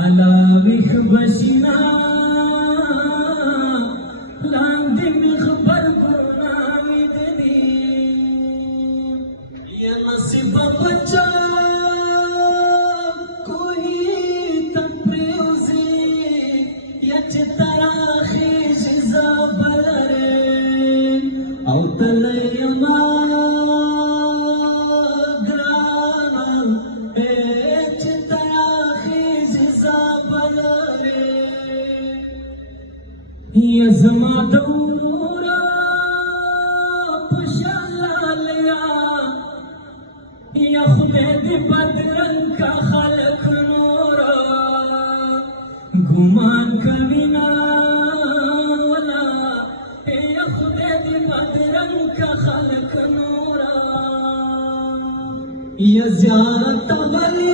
علاوی خبشینا لاندې مې خبر ګناوي دي یا نصیب بچا کوئی تپریوزی یا چې تراخي جزا بلره او تلایما یا زما دورا پشالیا یا خدای دې بدرنګ کا خلق نورا ګمان کوي نا ولا یا خدای دې بدرنګ کا خلق نورا یا زیارت بلی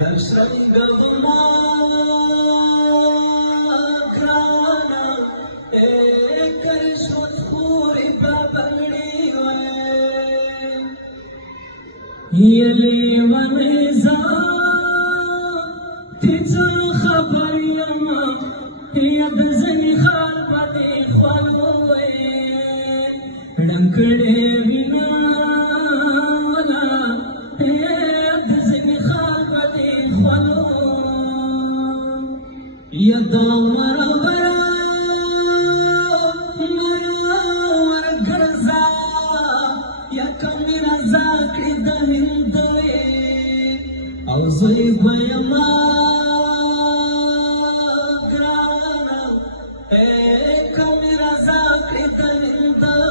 درشن گلنا گرانا ایک رشوت خوری پا بگڑی ہوئے یہ لیون ازا تیزا خبر یما ید زنی خال پتی خلوئے ڈنکڑے وینا یا دامر مرا گرزا یا کمی رضا کړي د هندوی او زوی بېما ګرانه کمی رضا کړي د هندوی